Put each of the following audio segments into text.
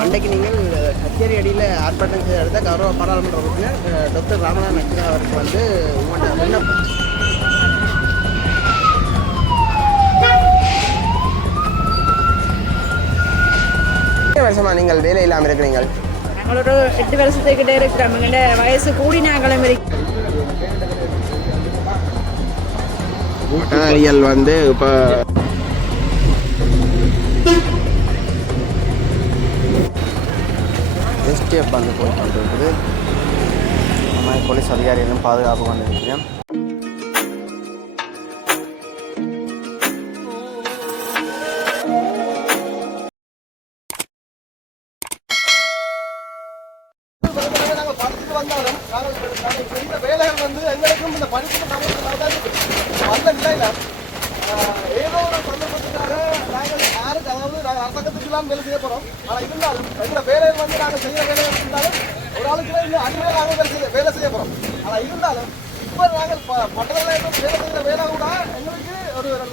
அன்றைக்கு நீங்கள் கச்சேரி அடியில் ஆர்ப்பாட்டம் செய்த கௌரவ பாராளுமன்ற உறுப்பினர் டாக்டர் ராமநாதன் நக்ஷா அவருக்கு வந்து உங்கள்கிட்ட விண்ணப்பம். வருஷமா நீங்கள் வேலை இல்லாமல் இருக்கிறீங்கள்? அவங்களோட எட்டு வருஷத்துக்கிட்டே இருக்கிறோம். எங்கள்கிட்ட வயசு கூடினாங்களும் இருக்கு. வந்து இப்போ எஸ்டிஎஃப் வந்து போய் கொண்டிருக்குது இந்த மாதிரி போலீஸ் அதிகாரிகளும் பாதுகாப்பு கொண்டிருக்கிறேன்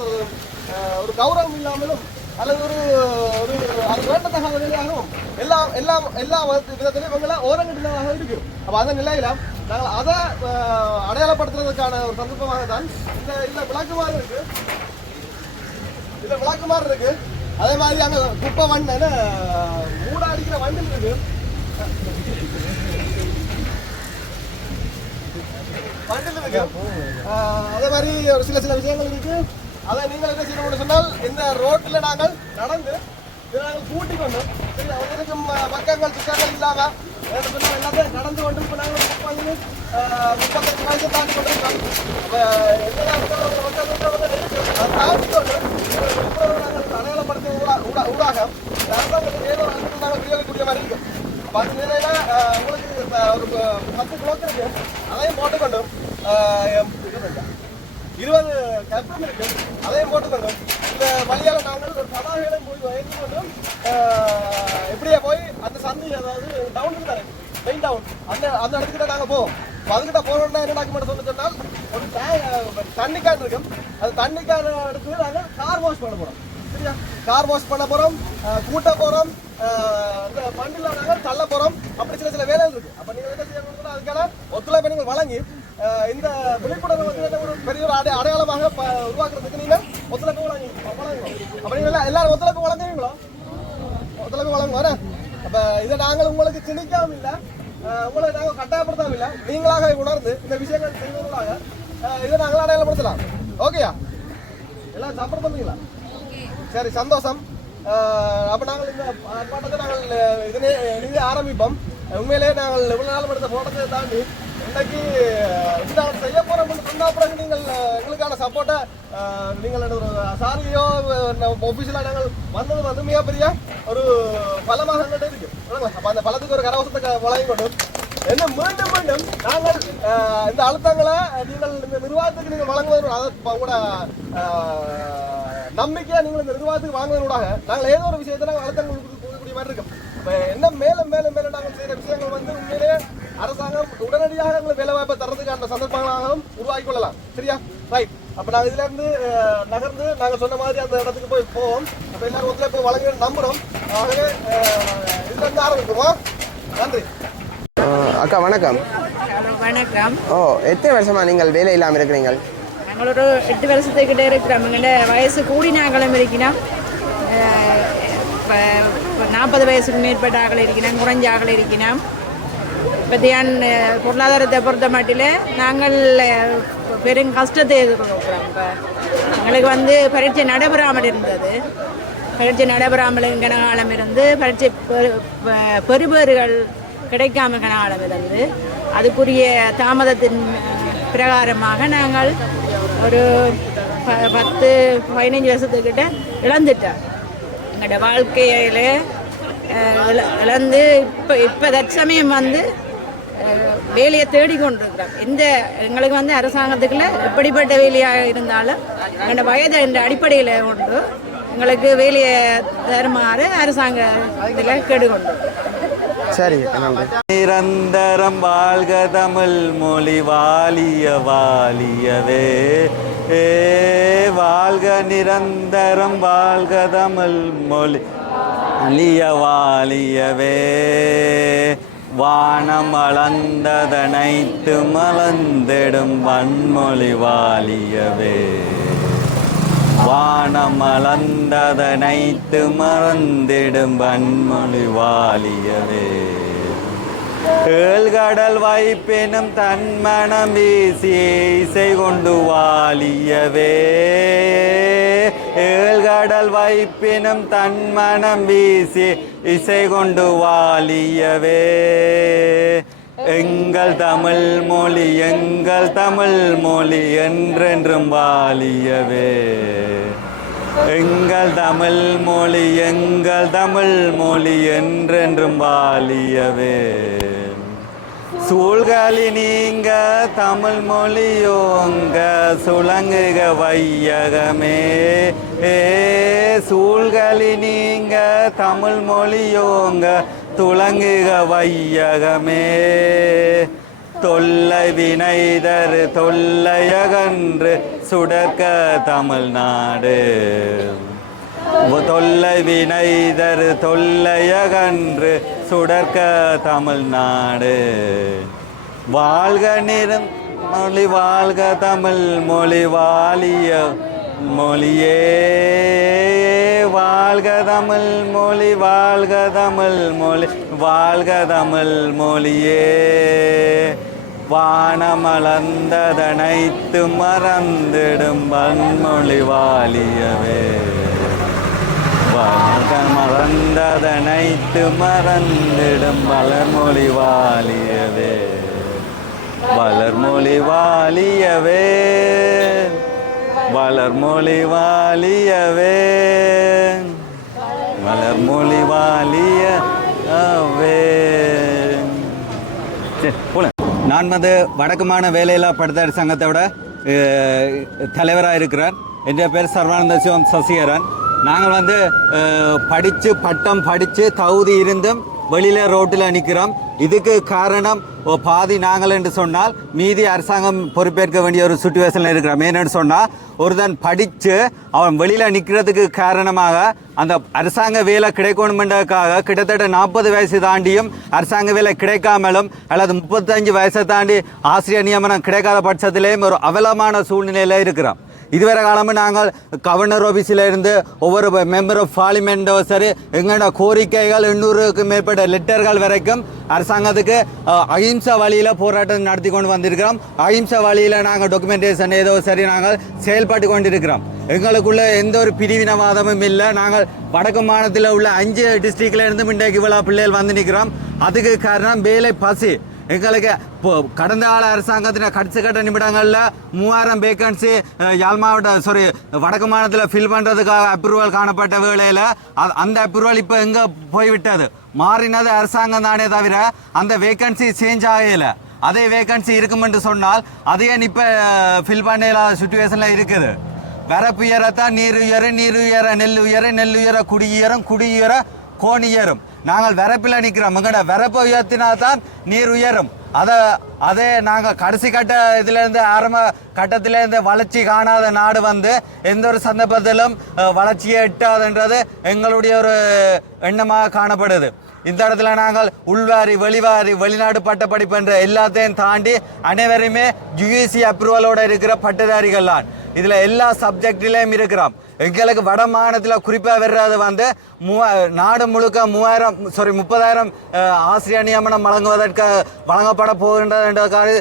ஒரு ஒரு, கௌரவம் இல்லாமலும் அல்லது ஒரு ஒரு அது வேண்டத்தகாத நிலையாகவும் எல்லா எல்லா எல்லா விதத்திலையும் இவங்களாம் ஓரங்கட்டினதாக இருக்கு அப்போ அந்த நிலையில நாங்கள் அதை அடையாளப்படுத்துறதுக்கான ஒரு சந்தர்ப்பமாக தான் இந்த இந்த விளக்குமாறு இருக்கு இந்த விளக்குமாறு இருக்கு அதே மாதிரி அங்கே குப்பை வண்ண மூட அடிக்கிற வண்டில் இருக்கு. வண்டில் இருக்கு. அதே மாதிரி ஒரு சில சில விஷயங்கள் இருக்கு. அதை நீங்கள் என்ன செய்யணும்னு சொன்னால் இந்த ரோட்டில் நாங்கள் நடந்து இதை நாங்கள் கூட்டி கொண்டு சரி, அவங்களுக்கும் பக்கங்கள் திட்டங்கள் இல்லாமல் எல்லாத்தையும் நடந்து கொண்டு இப்போ நாங்கள் முப்பது முப்பத்தஞ்சு வயசை தாண்டி கொண்டு தாண்டி கொண்டு நாங்கள் ஊடாக நாங்கள் மாதிரி அப்போ அந்த உங்களுக்கு ஒரு பத்து கிலோக்கு இருக்கு அதையும் போட்டுக்கொண்டு இருபத்தஞ்சா? இருபது கற்பம் இருக்கு. அதையும் போட்டுக்கொண்டு இந்த வழியால் நாங்கள் ஒரு பதாகையிலும் போய் வயது கொண்டு ஆஹ், இப்படியே போய்? அந்த சந்தி அதாவது டவுனுக்கு தானே மெயின் டவுன் அந்த அந்த இடத்துக்கிட்ட நாங்கள் போவோம். அதுக்கிட்ட போகணும்னா என்ன டாக்குமெண்ட் சொல்லி சொன்னால் ஒரு தண்ணி கேன் இருக்கும். அது தண்ணி கேன் எடுத்து நாங்கள் கார் வாஷ் பண்ண போகிறோம் சரியா? கார் வாஷ் பண்ண போகிறோம் கூட்ட போகிறோம் இந்த மண்ணில் நாங்கள் தள்ள போகிறோம் அப்படி சில சில வேலைகள் இருக்குது அப்போ நீங்கள் என்ன செய்யணும்னா அதுக்கான ஒத்துழைப்பை நீங்கள் வழங்கி இந்த விழிப்புணர்வு வந்து ஒரு பெரிய ஒரு அடை அடையாளமாக உருவாக்குறதுக்கு நீங்கள் ஒத்துழைப்பு வழங்கி வழங்குங்க அப்போ நீங்கள் எல்லாரும் ஒத்துழைப்பு வழங்குவீங்களோ? ஒத்துழைப்பு வழங்குவோம் வரேன் அப்போ இதை நாங்கள் உங்களுக்கு திணிக்காம இல்லை. உங்களை நாங்கள் கட்டாயப்படுத்தாம இல்லை. நீங்களாக உணர்ந்து இந்த விஷயங்கள் செய்வதாக இதை நாங்கள் அடையாளப்படுத்தலாம். ஓகேயா எல்லாம் சப்போர்ட் பண்ணுவீங்களா சரி சந்தோஷம். அப்போ அப்ப நாங்கள் இந்த ஆர்ப்பாட்டத்தை நாங்கள் இதனே இனிதே ஆரம்பிப்போம். உண்மையிலேயே நாங்கள் எவ்வளவு நாள் எடுத்த போட்டத்தை தாண்டி இன்னைக்கு அஹ், செய்ய போறோம்னு சொன்ன பிறகு நீங்கள் எங்களுக்கான சப்போர்ட்டை நீங்கள் ஒரு சாரியோ ஒஃபிஷியலாக நாங்கள் வந்தது வந்து பெரிய? ஒரு பலமாக எங்கள்கிட்ட இருக்கு. அப்போ அந்த பலத்துக்கு ஒரு கரவசத்தை க- வழங்கி கொண்டு என்ன மீண்டும் மீண்டும் நாங்கள் இந்த அழுத்தங்களை நீங்கள் இந்த நிர்வாகத்துக்கு நீங்கள் வழங்குவது அதை உங்களோட அஹ், நீங்கள் இந்த நிர்வாகத்துக்கு வாங்குவதற்காக நாங்கள் ஏதோ ஒரு விஷயத்தை நாங்கள் அழுத்தங்கள் கொடுக்கக்கூடிய மாதிரி இருக்கும். என்ன மேலும் மேலும் மேலும் நாங்கள் செய்கிற விஷயங்கள் வந்து உண்மையிலேயே அரசாங்கம் உடனடியாக எங்களுக்கு வேலை வாய்ப்பை தரதுக்கான சந்தர்ப்பங்களாகவும் உருவாக்கி கொள்ளலாம் சரியா? ரைட் அப்போ நாங்கள் இதுலேருந்து நகர்ந்து நாங்கள் சொன்ன மாதிரி அந்த இடத்துக்கு போய் போவோம். அப்போ எல்லாரும் ஒத்துழைப்பு வழங்க நம்புகிறோம் ஆகவே இதுலேருந்து ஆரம்பிக்குவோம் நன்றி. அக்கா வணக்கம். வணக்கம். ஓ எத்தனை வருஷமா நீங்கள் வேலை இல்லாமல் இருக்கிறீங்க நாங்கள் ஒரு எட்டு வருஷத்துக்கிட்டே இருக்கிறோம். எங்கள்கிட்ட வயசு கூடி நாங்களும் இருக்கிறோம். நாற்பது வயசுக்கு மேற்பட்ட ஆக்கள் இருக்கிறோம் குறைஞ்ச ஆக்கள் இருக்கிறோம். பற்றியான் பொருளாதாரத்தை பொறுத்த மட்டில் நாங்கள் பெரும் கஷ்டத்தை எதிர்கொள்கிறோம். இப்போ எங்களுக்கு வந்து பரீட்சை நடைபெறாமல் இருந்தது. பரீட்சை நடைபெறாமல் கனகாலம் இருந்து பரீட்சை பெறுபேறுகள் கிடைக்காம கனகாலம் இருந்து அதுக்குரிய தாமதத்தின் பிரகாரமாக நாங்கள் ஒரு ப- பத்து பதினஞ்சு வருஷத்துக்கிட்ட இழந்துட்டோம். எங்களோட வாழ்க்கையில் இழந்து இப்போ இப்போ தற்சமயம் வந்து வேலையை தேடிக்கொண்டிருக்கிறோம் எந்த எங்களுக்கு வந்து அரசாங்கத்துக்குள்ள எப்படிப்பட்ட வேலையாக இருந்தாலும் எங்களோட வயது என்ற அடிப்படையில் கொண்டு எங்களுக்கு வேலையை தருமாறு அரசாங்கத்தில் இதில் சரி நிரந்தரம் வாழ்க தமிழ் மொழி வாலிய வாலியவே. ஏ வாழ்க நிரந்தரம் வாழ்க தமிழ் மொழி அழிய வாலியவே. வானமளந்ததனைத்து மலர்ந்திடும் வன்மொழி வாலியவே வானமளந்ததனைத்து மறந்திடும் வன்மொழி வாலியவே ஏழ்கடல் வைப்பினும் தன்மனம் வீசி இசை கொண்டு வாலியவே. ஏழ்கடல் வைப்பினும் தன்மனம் வீசி இசை கொண்டு வாலியவே. எங்கள் தமிழ் மொழி எங்கள் தமிழ் மொழி என்றென்றும் வாலியவே. எங்கள் தமிழ் மொழி எங்கள் தமிழ் மொழி என்றென்றும் வாலியவே. சூழ்களி நீங்க தமிழ் மொழியோங்க சுழங்குக வையகமே. ஏ சூழ்களி நீங்க தமிழ் மொழியோங்க துளங்குக வையகமே. தொல்லை வினைதர் தொல்லையகன்று சுடக்க தமிழ்நாடு. தொல்லை வினைதர் தொல்லையகன்று சுடர்க்க தமிழ்நாடு. வாழ்க நிறம் மொழி வாழ்க தமிழ் மொழி வாலிய மொழியே. வாழ்க தமிழ் மொழி வாழ்க தமிழ் மொழி வாழ்க தமிழ் மொழியே. வானமளந்ததனைத்து மறந்திடும் வன்மொழி வாலியவே. மறந்ததனைத்து மறந்திடும் வளர்மொழி வாலியவே வளர்மொழி வாலியவே வளர்மொழி வாலியவே வளர்மொழி வாலியவே போல நான் வந்து வடக்குமான வேலையில்லா படுத்தாரி சங்கத்தோட தலைவராக இருக்கிறார் என் பேர் சர்வானந்த சிவம் சசிகரன். நாங்கள் வந்து படித்து பட்டம் படித்து தகுதி இருந்தும் வெளியில் ரோட்டில் நிற்கிறோம். இதுக்கு காரணம் ஓ பாதி நாங்கள் என்று சொன்னால் மீதி அரசாங்கம் பொறுப்பேற்க வேண்டிய ஒரு சுச்சுவேஷனில் இருக்கிறோம். ஏன்னு சொன்னால் ஒருத்தன் படித்து அவன் வெளியில் நிற்கிறதுக்கு காரணமாக அந்த அரசாங்க வேலை கிடைக்கணுமென்றதுக்காக கிட்டத்தட்ட நாற்பது வயசு தாண்டியும் அரசாங்க வேலை கிடைக்காமலும் அல்லது முப்பத்தஞ்சு வயசை தாண்டி ஆசிரியர் நியமனம் கிடைக்காத பட்சத்திலேயும் ஒரு அவலமான சூழ்நிலையில் இருக்கிறோம். இதுவரை காலமும் நாங்கள் கவர்னர் ஆஃபீஸில் இருந்து ஒவ்வொரு மெம்பர் ஆஃப் பார்லிமெண்ட்டோ சரி எங்களோட கோரிக்கைகள் எண்ணூறுக்கு மேற்பட்ட லெட்டர்கள் வரைக்கும் அரசாங்கத்துக்கு அகிம்சா வழியில் போராட்டம் நடத்தி கொண்டு வந்திருக்கிறோம். அகிம்சா வழியில் நாங்கள் டாக்குமெண்டேஷன் ஏதோ சரி நாங்கள் செயல்பட்டு கொண்டிருக்கிறோம். எங்களுக்குள்ள எந்த ஒரு பிரிவினவாதமும் இல்லை. நாங்கள் வடக்கு மாநிலத்தில் உள்ள அஞ்சு டிஸ்ட்ரிக்ட்ல இருந்து இன்றைக்கு இவ்வளோ பிள்ளைகள் வந்து நிற்கிறோம். அதுக்கு காரணம் வேலை பசி. எங்களுக்கு இப்போ கடந்த கால அரசாங்கத்தின் கடைசி கட்ட நிமிடங்களில் மூவாயிரம் வேக்கன்சி யாழ் மாவட்டம் சாரி வடக்கு மாநிலத்தில் ஃபில் பண்ணுறதுக்காக அப்ரூவல் காணப்பட்ட வேளையில் அது அந்த அப்ரூவல் இப்போ எங்கே போய்விட்டது? மாறினது அரசாங்கம் தானே தவிர அந்த வேக்கன்சி சேஞ்ச் ஆகலை. அதே வேக்கன்சி இருக்கும் என்று சொன்னால் அதையே இப்போ ஃபில் பண்ண சுச்சுவேஷனில் இருக்குது? வரப்பு உயரத்தான் நீர் உயர நீர் உயர நெல் உயர நெல் உயர குடி உயரம் குடி உயர கோணி உயரும். நாங்கள் விறப்பில் நிற்கிறோம் எங்கட வரப்பை உயர்த்தினாதான் நீர் உயரும். அதை அதே நாங்கள் கடைசி கட்ட இதுலேருந்து ஆரம்ப கட்டத்திலேருந்து வளர்ச்சி காணாத நாடு வந்து எந்த ஒரு சந்தர்ப்பத்திலும் வளர்ச்சியை எட்டாதுன்றது எங்களுடைய ஒரு எண்ணமாக காணப்படுது. இந்த இடத்துல நாங்கள் உள்வாரி வெளிவாரி வெளிநாடு பட்ட படிப்பு என்ற எல்லாத்தையும் தாண்டி அனைவருமே யுஎசி அப்ரூவலோட இருக்கிற பட்டதாரிகள் தான் இதில் எல்லா சப்ஜெக்டிலையும் இருக்கிறோம். எங்களுக்கு வட மாநிலத்தில் குறிப்பாக வர்றது வந்து மூவா நாடு முழுக்க மூவாயிரம் சாரி முப்பதாயிரம் ஆசிரியர் நியமனம் வழங்குவதற்கு வழங்கப்பட போகின்றது என்றதுக்காக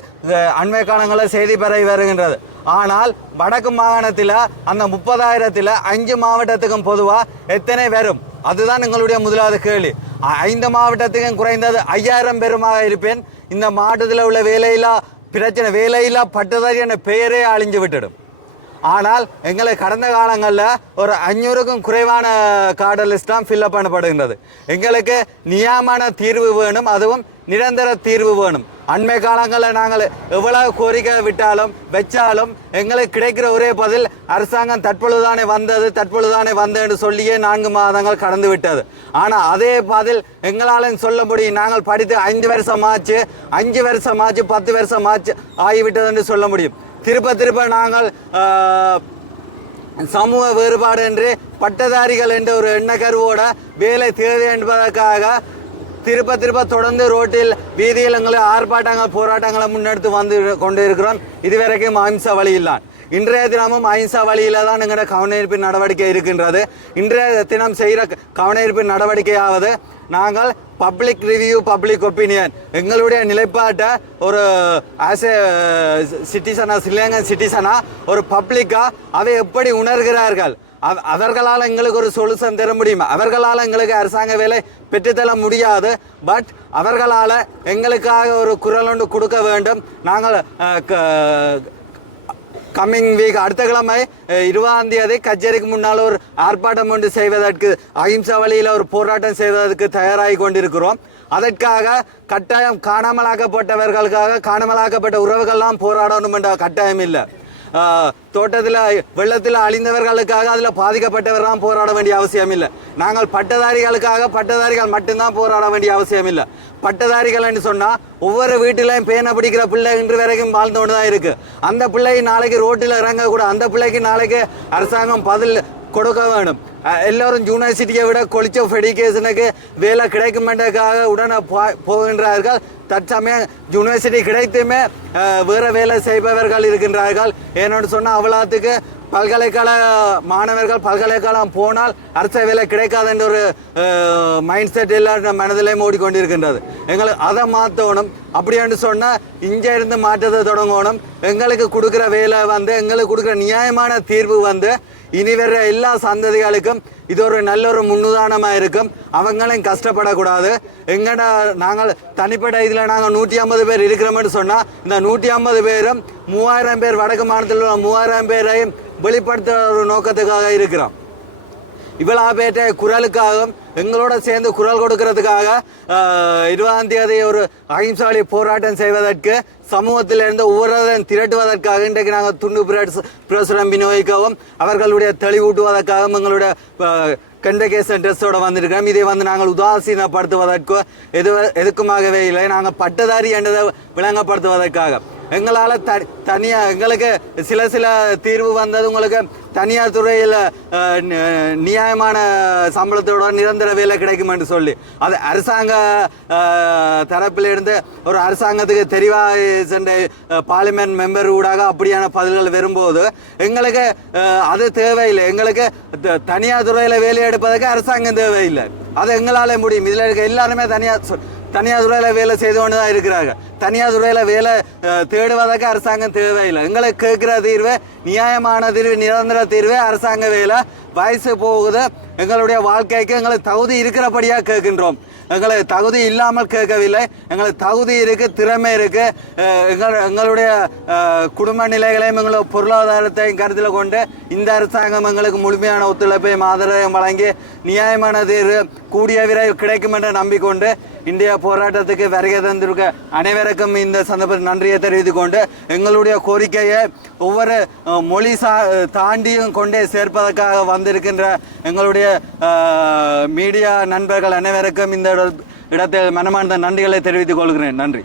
அண்மை காலங்களில் செய்தி பரவி வருகின்றது. ஆனால் வடக்கு மாகாணத்தில் அந்த முப்பதாயிரத்தில் அஞ்சு மாவட்டத்துக்கும் பொதுவாக எத்தனை வரும் அதுதான் எங்களுடைய முதலாவது கேள்வி. ஐந்து மாவட்டத்துக்கும் குறைந்தது ஐயாயிரம் பேருமாக இருப்பேன். இந்த மாவட்டத்தில் உள்ள வேலையில்லா பிரச்சனை வேலையில்லா பட்டதாரி என்ற பெயரே அழிஞ்சு விட்டுடும். ஆனால் எங்களை கடந்த காலங்களில் ஒரு அஞ்சூறுக்கும் குறைவான கார்டு லிஸ்ட் ஃபில்அப் பண்ணப்படுகின்றது. எங்களுக்கு நியாமான தீர்வு வேணும் அதுவும் நிரந்தர தீர்வு வேணும். அண்மை காலங்களில் நாங்கள் எவ்வளவு கோரிக்கை விட்டாலும் வச்சாலும் எங்களுக்கு கிடைக்கிற ஒரே பதில் அரசாங்கம் தற்பொழுதுதானே வந்தது தற்பொழுதுதானே வந்ததுன்னு சொல்லியே நான்கு மாதங்கள் கடந்து விட்டது. ஆனால் அதே பதில் எங்களாலும் சொல்ல முடியும் நாங்கள் படித்து ஐந்து வருஷம் ஆச்சு அஞ்சு வருஷம் ஆச்சு பத்து வருஷம் ஆச்சு ஆகிவிட்டது என்று சொல்ல முடியும். திருப்ப திருப்ப நாங்கள் சமூக வேறுபாடு என்று பட்டதாரிகள் என்ற ஒரு எண்ணக்கருவோட வேலை தேவை என்பதற்காக திருப்ப திருப்ப தொடர்ந்து ரோட்டில் வீதியில் எங்களை ஆர்ப்பாட்டங்கள் போராட்டங்களை முன்னெடுத்து வந்து கொண்டு இருக்கிறோம் இதுவரைக்கும் அஹிம்சா வழியில்தான் இன்றைய தினமும் அஹிம்சா வழியில் தான் எங்களோட கவனஈர்ப்பு நடவடிக்கை இருக்கின்றது. இன்றைய தினம் செய்கிற கவனஈர்ப்பு நடவடிக்கையாவது நாங்கள் பப்ளிக் ரிவ்யூ பப்ளிக் ஒப்பீனியன் எங்களுடைய நிலைப்பாட்டை ஒரு ஆஸ் ஏ சிட்டிசனா ஸ்ரீலங்கன் சிட்டிசனா ஒரு பப்ளிக்கா அதை எப்படி உணர்கிறார்கள்? அவ- அவர்களால் எங்களுக்கு ஒரு சொல்யூஷன் தர முடியும்? அவர்களால் எங்களுக்கு அரசாங்க வேலை பெற்றுத்தர முடியாது. பட் அவர்களால் எங்களுக்காக ஒரு குரல் ஒன்று கொடுக்க வேண்டும். நாங்கள் க- கம்மிங் வீக் அடுத்த கிழமை இருபதாம் தேதி கச்சேரிக்கு முன்னால் ஒரு ஆர்ப்பாட்டம் ஒன்று செய்வதற்கு அஹிம்சா வழியில் ஒரு போராட்டம் செய்வதற்கு தயாராகி கொண்டிருக்கிறோம். அதற்காக கட்டாயம் காணாமலாக்கப்பட்டவர்களுக்காக காணாமலாக்கப்பட்ட உறவுகள்லாம் போராடணும் என்ற கட்டாயம் இல்லை. தோட்டத்தில் வெள்ளத்தில் அழிந்தவர்களுக்காக அதில் பாதிக்கப்பட்டவர் தான் போராட வேண்டிய அவசியம் இல்லை. நாங்கள் பட்டதாரிகளுக்காக பட்டதாரிகள் மட்டும்தான் போராட வேண்டிய அவசியம் இல்லை. பட்டதாரிகள்னு சொன்னால் ஒவ்வொரு வீட்டிலையும் பேனை பிடிக்கிற பிள்ளை இன்று வரைக்கும் வாழ்ந்து தான் இருக்கு. அந்த பிள்ளை நாளைக்கு ரோட்டில் இறங்கக்கூடாது அந்த பிள்ளைக்கு நாளைக்கு அரசாங்கம் பதில் கொடுக்க வேணும். எல்லோரும் எல்லாரும் யூனிவர்சிட்டியை விட கொலிச் ஃபெடிகேஷனுக்கு வேலை கிடைக்குமென்றதுக்காக உடனே போகின்றார்கள். தற்சமயம் யூனிவர்சிட்டி கிடைத்துமே வேறு வேற வேலை செய்பவர்கள் இருக்கின்றார்கள். ஏன்னு சொன்னால் அவ்வளோத்துக்கு பல்கலைக்கழக மாணவர்கள் பல்கலைக்கழகம் போனால் அரச வேலை கிடைக்காது என்ற ஒரு மைண்ட் செட் எல்லாம் மனதிலே ஓடிக்கொண்டிருக்கின்றது எங்களுக்கு அதை மாற்றணும் அப்படின்னு சொன்னால் இங்கே இருந்து மாற்றத்தை தொடங்கணும். எங்களுக்கு கொடுக்குற வேலை வந்து எங்களுக்கு கொடுக்குற நியாயமான தீர்வு வந்து இனி வர்ற எல்லா சந்ததிகளுக்கும் இது ஒரு நல்ல ஒரு முன்னுதாரணமாக இருக்கும். அவங்களும் கஷ்டப்படக்கூடாது. எங்கட நாங்கள் தனிப்பட்ட இதில் நாங்கள் நூற்றி ஐம்பது பேர் இருக்கிறோம்னு சொன்னால் இந்த நூற்றி ஐம்பது பேரும் மூவாயிரம் பேர் வடக்கு மாநிலத்தில் உள்ள மூவாயிரம் பேரையும் வெளிப்படுத்துகிற ஒரு நோக்கத்துக்காக இருக்கிறோம் இவ்வளோ பேட்டை குரலுக்காகவும் எங்களோட சேர்ந்து குரல் கொடுக்கறதுக்காக இருபதாம் தேதி ஒரு அகிம்சாலி போராட்டம் செய்வதற்கு சமூகத்தில் இருந்து ஒவ்வொருவரையும் திரட்டுவதற்காக இன்றைக்கு நாங்கள் துண்டு பிரஸ் பிரசுரம் விநியோகிக்கவும் அவர்களுடைய தெளிவூட்டுவதற்காகவும் எங்களுடைய கண்டகேசன் ட்ரெஸ்ஸோட வந்திருக்கிறோம். இதை வந்து நாங்கள் உதாசீனப்படுத்துவதற்கோ எது எதுக்குமாகவே இல்லை நாங்கள் பட்டதாரி என்றதை விளங்கப்படுத்துவதற்காக. எங்களால் த தனியாக எங்களுக்கு சில சில தீர்வு வந்தது. உங்களுக்கு தனியார் துறையில் நியாயமான சம்பளத்தோட நிரந்தர வேலை கிடைக்கும் என்று சொல்லி. அது அரசாங்க தரப்பிலிருந்து ஒரு அரசாங்கத்துக்கு தெரிவாக சென்ற பார்லிமெண்ட் மெம்பர் ஊடாக அப்படியான பதில்கள் வரும்போது எங்களுக்கு அது தேவையில்லை. எங்களுக்கு த- தனியார் துறையில் வேலை எடுப்பதற்கு அரசாங்கம் தேவையில்லை. அது எங்களால் முடியும். இதில் இருக்க எல்லாருமே தனியார் தனியார் துறையில் வேலை செய்து கொண்டு தான் இருக்கிறாங்க தனியார் துறையில் வேலை தேடுவதற்கு அரசாங்கம் தேவையில்லை. எங்களுக்கு கேட்குற தீர்வு நியாயமான தீர்வு நிரந்தர தீர்வு அரசாங்க வேலை. வயசு போகுது. எங்களுடைய வாழ்க்கைக்கு எங்களுக்கு தகுதி இருக்கிறபடியாக கேட்கின்றோம். எங்களை தகுதி இல்லாமல் கேட்கவில்லை. எங்களுக்கு தகுதி இருக்குது திறமை இருக்குது எங்கள் எங்களுடைய குடும்ப நிலைகளையும் எங்களோட பொருளாதாரத்தையும் கருத்தில் கொண்டு இந்த அரசாங்கம் எங்களுக்கு முழுமையான ஒத்துழைப்பையும் ஆதரவையும் வழங்கி நியாயமான தீர்வு கூடிய விரைவில் கிடைக்கும் என்று நம்பிக்கொண்டு இந்திய போராட்டத்துக்கு வருகை தந்திருக்க அனைவருக்கும் இந்த சந்தர்ப்பத்தில் நன்றியை தெரிவித்துக் கொண்டு எங்களுடைய கோரிக்கையை ஒவ்வொரு மொழி சா தாண்டியும் கொண்டே சேர்ப்பதற்காக வந்திருக்கின்ற எங்களுடைய மீடியா நண்பர்கள் அனைவருக்கும் இந்த இட- இடத்தில் மனமார்ந்த நன்றிகளை தெரிவித்துக் கொள்கிறேன். நன்றி.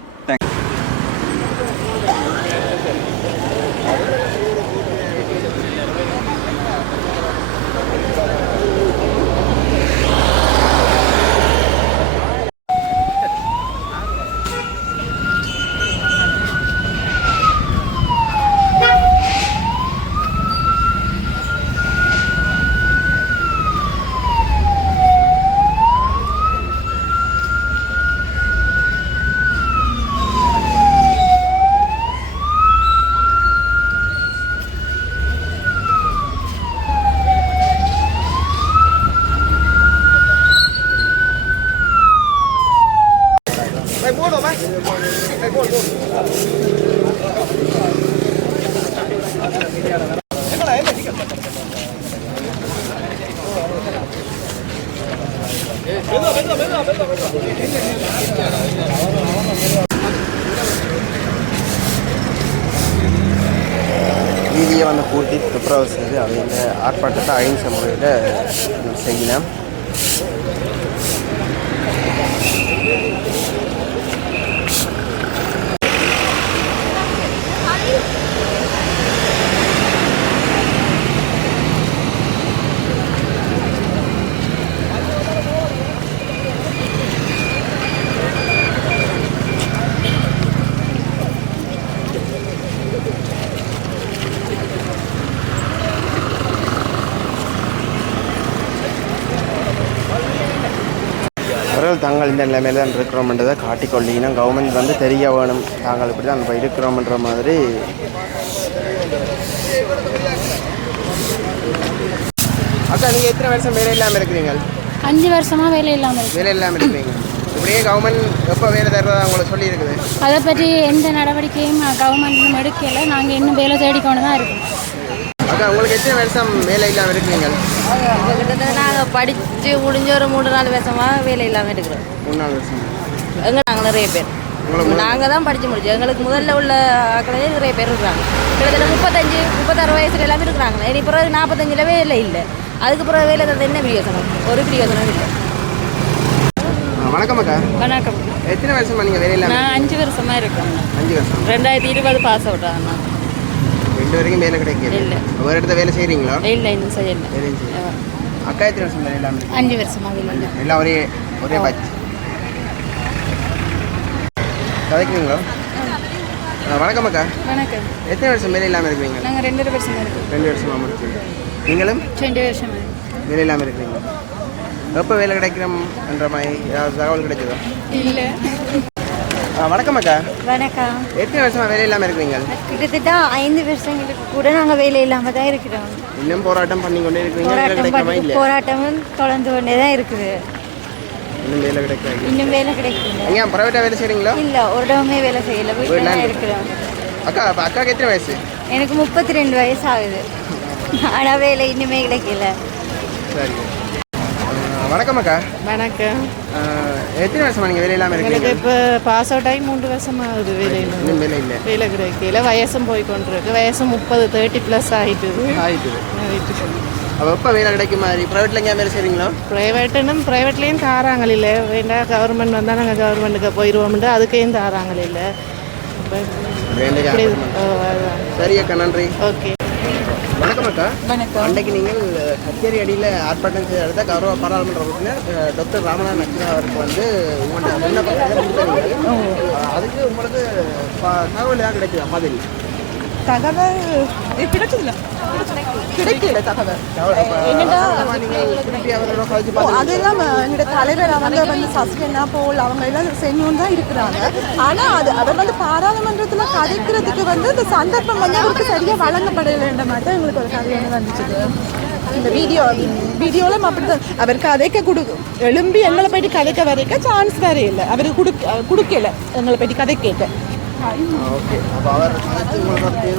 வீதியை வந்து கூட்டி துப்புரவு செய்து அவங்க ஆர்ப்பாட்டத்தை அகிம்சை நாங்கள் இந்த நிலைமையில தான் இருக்கிறோம்ன்றதை காட்டிக்கொள்ளிங்கன்னா கவர்மெண்ட் வந்து தெரிய வேணும். நாங்கள் இப்படி தான் இப்போ இருக்கிறோம்ன்ற மாதிரி. அக்கா நீங்கள் எத்தனை வருஷம் வேலை இல்லாமல் இருக்கிறீங்க? அஞ்சு வருஷமா வேலை இல்லாமல் வேலை இல்லாமல் இருக்கிறீங்க. இப்படியே கவர்மெண்ட் எப்போ வேலை தர்றதா உங்களை சொல்லியிருக்குது? அதை பற்றி எந்த நடவடிக்கையும் கவர்மெண்ட்டும் எடுக்கல நாங்கள் இன்னும் வேலை தேடிக்கொண்டு தான் இருக்கோம். அக்கா உங்களுக்கு எத்தனை வருஷம் வேலை இல்லாமல் இருக்கிறீங்க? கிட்டத்தட்ட நாங்கள் படித்து முடிஞ்ச ஒரு மூணு நாலு வருஷமாக வேலை இல்லாமல் இருக்கிறோம். மூணு நாலு வருஷம்? எங்கே நாங்கள் நிறைய பேர். நாங்கள் தான் படித்து முடிச்சோம். எங்களுக்கு முதல்ல உள்ள ஆக்களே நிறைய பேர் இருக்கிறாங்க. கிட்டத்தட்ட முப்பத்தஞ்சு முப்பத்தாறு வயசுல எல்லாமே இருக்கிறாங்க இனி பிறகு நாற்பத்தஞ்சில் வேலை இல்லை. அதுக்கு பிறகு வேலை தந்து என்ன பிரியோசனம்? ஒரு பிரியோசனம் இல்லை. வணக்கம் அக்கா. வணக்கம். எத்தனை வருஷமா நீங்கள் வேலை இல்லாமல் நான் அஞ்சு வருஷமா இருக்கேன். அஞ்சு வருஷம்? ரெண்டாயிரத்தி இருபது பாஸ் அவுட் ஆனா ரெண்டு வரைக்கும் வேலை கிடைக்கல இல்ல. ஒரு இடத்துல வேலை செய்கிறீங்களா இல்லை இன்னும் செய்யல. வேலையும் செய்ய அக்கா எத்தனை வருஷம் வேலை இருக்கீங்க? அஞ்சு வருஷமா வேலை எல்லாம் ஒரே ஒரே பேட்ச் கதைக்குறீங்களா ஆ, வணக்கம் அக்கா. வணக்கம். எத்தனை வருஷம் வேலை இல்லாமல் இருக்கிறீங்க? நாங்கள் ரெண்டரை வருஷமா இருக்கோம். ரெண்டு வருஷமா முடிச்சு நீங்களும்? ரெண்டு வருஷமா வேலை இல்லாமல் இருக்கிறீங்க. எப்போ வேலை கிடைக்கிறோம்ன்ற மாதிரி ஏதாவது தகவல் கிடைச்சதா இல்லை. வணக்கம் அக்கா. வணக்கம். எத்தனை வருஷமா வேலை இல்லாமல் இருக்கிறீங்க? கிட்டத்தட்ட ஐந்து வருஷங்களுக்கு கூட நாங்கள் வேலை இல்லாமல் தான் இருக்கிறோம். இன்னும் போராட்டம் பண்ணி கொண்டே இருக்கிறீங்க போராட்டமும் தொடர்ந்து கொண்டே தான் இருக்குது. இன்னும் வேலை கிடைக்காது இன்னும் வேலை கிடைக்கல. எங்க ப்ரைவேட்டாக வேலை செய்கிறீங்களா இல்லை ஒரு இடமே வேலை செய்யல. வீட்டில் தான். இருக்கிறோம். அக்கா அப்போ அக்காவுக்கு எத்தனை வயசு? எனக்கு முப்பத்தி ரெண்டு வயசு ஆகுது. ஆனால் வேலை இன்னுமே கிடைக்கல. சரி. வணக்கம் அக்கா. வணக்கம். எத்தனை வருஷமா நீங்கள் வேலை இல்லாமல் இருக்கீங்க? இப்போ பாஸ் அவுட் ஆகி மூன்று வருஷம் ஆகுது வேலையில் இன்னும் வேலை இல்லை. வேலை கிடைக்கல. வயசும் போய் கொண்டிருக்கு. வயசு முப்பது தேர்ட்டி ப்ளஸ் ஆகிட்டுது ஆயிட்டு. அப்போ எப்போ வேலை கிடைக்கும்? மாதிரி ப்ரைவேட்டில் எங்கேயா வேலை செய்கிறீங்களா ப்ரைவேட்டுன்னு ப்ரைவேட்லேயும் தாராங்க இல்லை. வேண்டாம் கவர்மெண்ட் வந்தால் நாங்கள் கவர்மெண்ட்டுக்கு போயிடுவோம்ட்டு அதுக்கேயும் தாராங்க இல்லை. சரி அக்கா நன்றி. ஓகே வணக்கம் அக்கா. வணக்கம். அன்றைக்கு நீங்கள் கச்சேரி அடியில் ஆர்ப்பாட்டம் செய்த அடுத்த கௌரவ பாராளுமன்ற உறுப்பினர் டாக்டர் ராமநாதன் நக்கீரா அவருக்கு வந்து உங்கள்கிட்ட அதுக்கு உங்களுக்கு தகவல் ஏதாவது கிடைக்குதா? பதில். தகவல் கிடைச்சதில்ல கிடைக்கல தகவல். என்னடா? அது எங்களோட தலைவர் அவங்க வந்து சஸ்பெண்டா போல் அவங்க எல்லாம் செய்யணும் தான் இருக்கிறாங்க. ஆனா அது அவர் வந்து பாராளுமன்றத்துல கதைக்கிறதுக்கு வந்து இந்த சந்தர்ப்பம் வந்து அவருக்கு சரியா வழங்கப்படலைன்ற மாதிரி தான் எங்களுக்கு ஒரு கதை வந்து வந்துச்சு இந்த வீடியோ வீடியோவில் அப்படிதான். அவர் கதைக்க கொடு எழும்பி எங்களை போயிட்டு கதைக்க வரைக்க சான்ஸ் வேற இல்லை. அவருக்கு கொடுக்க கொடுக்கல. எங்களை போயிட்டு கதை கேட்க ஓகே அப்போ அவர் உங்களுக்கு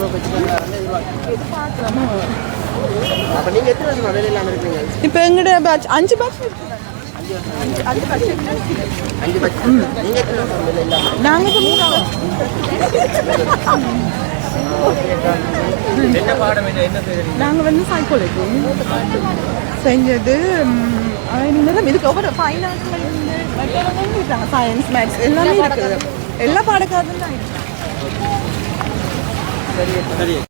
அப்போ நீங்கள் எத்தனை இருக்கீங்க இப்போ எங்களோட பேட்ச் அஞ்சு பேட்ச் அஞ்சு பேட்ச் அஞ்சு நீங்கள் எத்தனை வருஷம் இல்லாமல் நாங்கள் மூணாவது நாங்கள் வந்து சைக்காலஜி செஞ்சது ம், இதுக்கு ஒவ்வொரு சயின்ஸ் மேத்ஸ் எல்லாமே இருக்குது எல்லா பாடக்காரரும் தான் இருக்கு